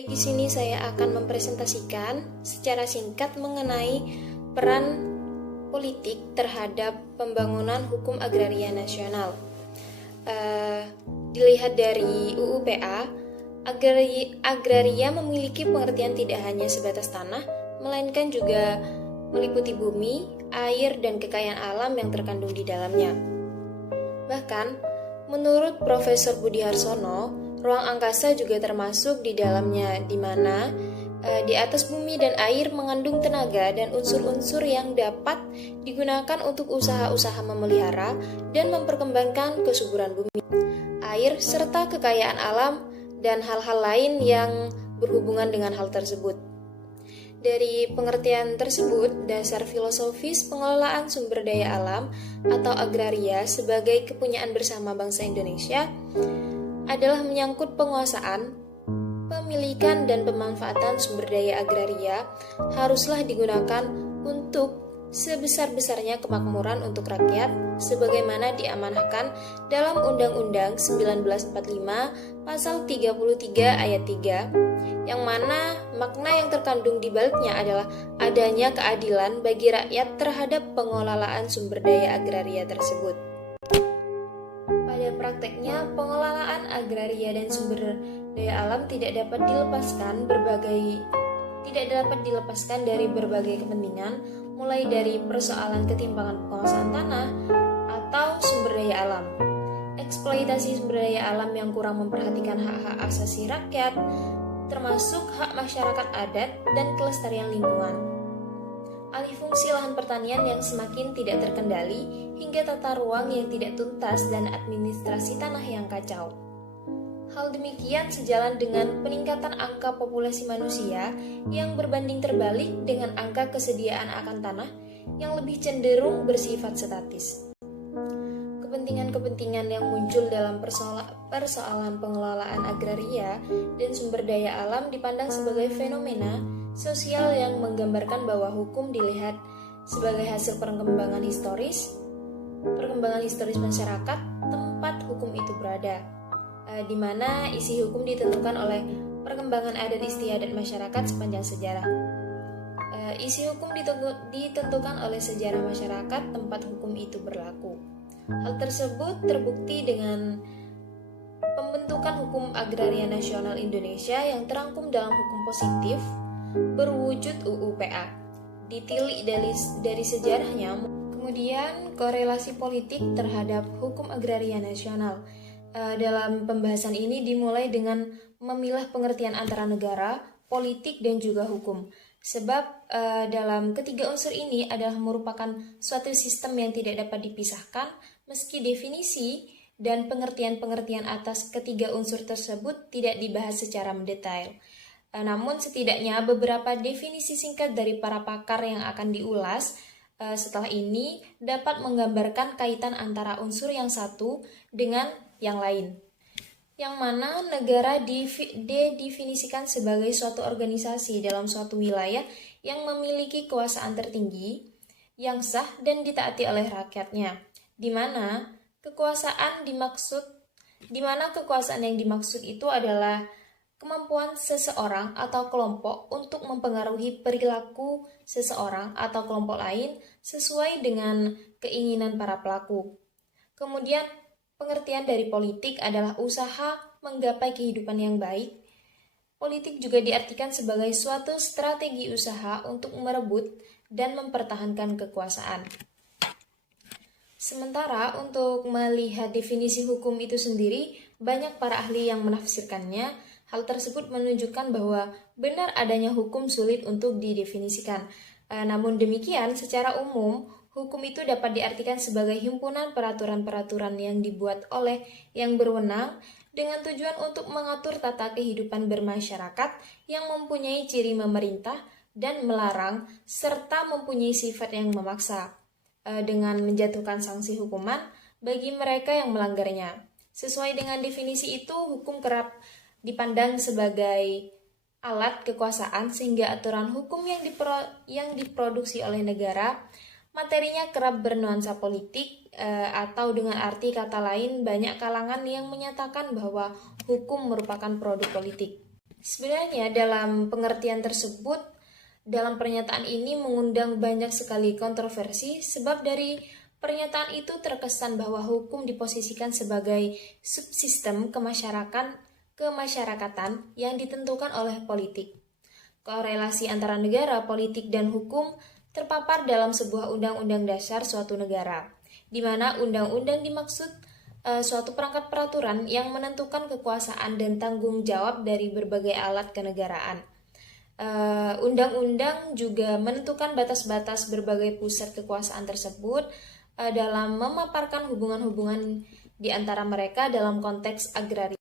Baik, di sini saya akan mempresentasikan secara singkat mengenai peran politik terhadap pembangunan hukum agraria nasional. Dilihat dari UU PA, agraria memiliki pengertian tidak hanya sebatas tanah, melainkan juga meliputi bumi, air, dan kekayaan alam yang terkandung di dalamnya. Bahkan, menurut Profesor Budi Harsono, ruang angkasa juga termasuk di dalamnya, di mana di atas bumi dan air mengandung tenaga dan unsur-unsur yang dapat digunakan untuk usaha-usaha memelihara dan memperkembangkan kesuburan bumi, air, serta kekayaan alam dan hal-hal lain yang berhubungan dengan hal tersebut. Dari pengertian tersebut, dasar filosofis pengelolaan sumber daya alam atau agraria sebagai kepunyaan bersama bangsa Indonesia adalah menyangkut penguasaan, pemilikan, dan pemanfaatan sumber daya agraria haruslah digunakan untuk sebesar-besarnya kemakmuran untuk rakyat sebagaimana diamanahkan dalam Undang-Undang 1945 Pasal 33 Ayat 3, yang mana makna yang terkandung di baliknya adalah adanya keadilan bagi rakyat terhadap pengelolaan sumber daya agraria tersebut. Pada prakteknya, pengelolaan agraria dan sumber daya alam tidak dapat dilepaskan dari berbagai kepentingan, mulai dari persoalan ketimpangan penguasaan tanah atau sumber daya alam, eksploitasi sumber daya alam yang kurang memperhatikan hak-hak asasi rakyat, termasuk hak masyarakat adat dan kelestarian lingkungan, alih fungsi lahan pertanian yang semakin tidak terkendali, hingga tata ruang yang tidak tuntas dan administrasi tanah yang kacau. Hal demikian sejalan dengan peningkatan angka populasi manusia yang berbanding terbalik dengan angka kesediaan akan tanah yang lebih cenderung bersifat statis. Kepentingan-kepentingan yang muncul dalam persoalan pengelolaan agraria dan sumber daya alam dipandang sebagai fenomena sosial yang menggambarkan bahwa hukum dilihat sebagai hasil perkembangan historis masyarakat tempat hukum itu berada, di mana isi hukum ditentukan oleh perkembangan adat istiadat masyarakat sepanjang sejarah. Isi hukum ditentukan oleh sejarah masyarakat tempat hukum itu berlaku. Hal tersebut terbukti dengan pembentukan hukum agraria nasional Indonesia yang terangkum dalam hukum positif berwujud UU PA. Ditilik dari sejarahnya, kemudian korelasi politik terhadap hukum agraria nasional. Dalam pembahasan ini dimulai dengan memilah pengertian antara negara, politik, dan juga hukum. Sebab dalam ketiga unsur ini adalah merupakan suatu sistem yang tidak dapat dipisahkan, meski definisi dan pengertian-pengertian atas ketiga unsur tersebut tidak dibahas secara mendetail. Namun setidaknya beberapa definisi singkat dari para pakar yang akan diulas setelah ini dapat menggambarkan kaitan antara unsur yang satu dengan yang lain, yang mana negara didefinisikan sebagai suatu organisasi dalam suatu wilayah yang memiliki kekuasaan tertinggi, yang sah dan ditaati oleh rakyatnya, di mana kekuasaan yang dimaksud itu adalah kemampuan seseorang atau kelompok untuk mempengaruhi perilaku seseorang atau kelompok lain sesuai dengan keinginan para pelaku. Kemudian, pengertian dari politik adalah usaha menggapai kehidupan yang baik. Politik juga diartikan sebagai suatu strategi usaha untuk merebut dan mempertahankan kekuasaan. Sementara untuk melihat definisi hukum itu sendiri, banyak para ahli yang menafsirkannya. Hal tersebut menunjukkan bahwa benar adanya hukum sulit untuk didefinisikan. Namun demikian, secara umum, hukum itu dapat diartikan sebagai himpunan peraturan-peraturan yang dibuat oleh yang berwenang dengan tujuan untuk mengatur tata kehidupan bermasyarakat yang mempunyai ciri memerintah dan melarang, serta mempunyai sifat yang memaksa, dengan menjatuhkan sanksi hukuman bagi mereka yang melanggarnya. Sesuai dengan definisi itu, hukum kerap dipandang sebagai alat kekuasaan, sehingga aturan hukum yang diproduksi oleh negara materinya kerap bernuansa politik, atau dengan arti kata lain banyak kalangan yang menyatakan bahwa hukum merupakan produk politik. Sebenarnya dalam pengertian tersebut, dalam pernyataan ini mengundang banyak sekali kontroversi sebab dari pernyataan itu terkesan bahwa hukum diposisikan sebagai subsistem kemasyarakatan yang ditentukan oleh politik. Korelasi antara negara, politik, dan hukum terpapar dalam sebuah undang-undang dasar suatu negara, di mana undang-undang dimaksud suatu perangkat peraturan yang menentukan kekuasaan dan tanggung jawab dari berbagai alat kenegaraan. Undang-undang juga menentukan batas-batas berbagai pusat kekuasaan tersebut dalam memaparkan hubungan-hubungan di antara mereka dalam konteks agraria.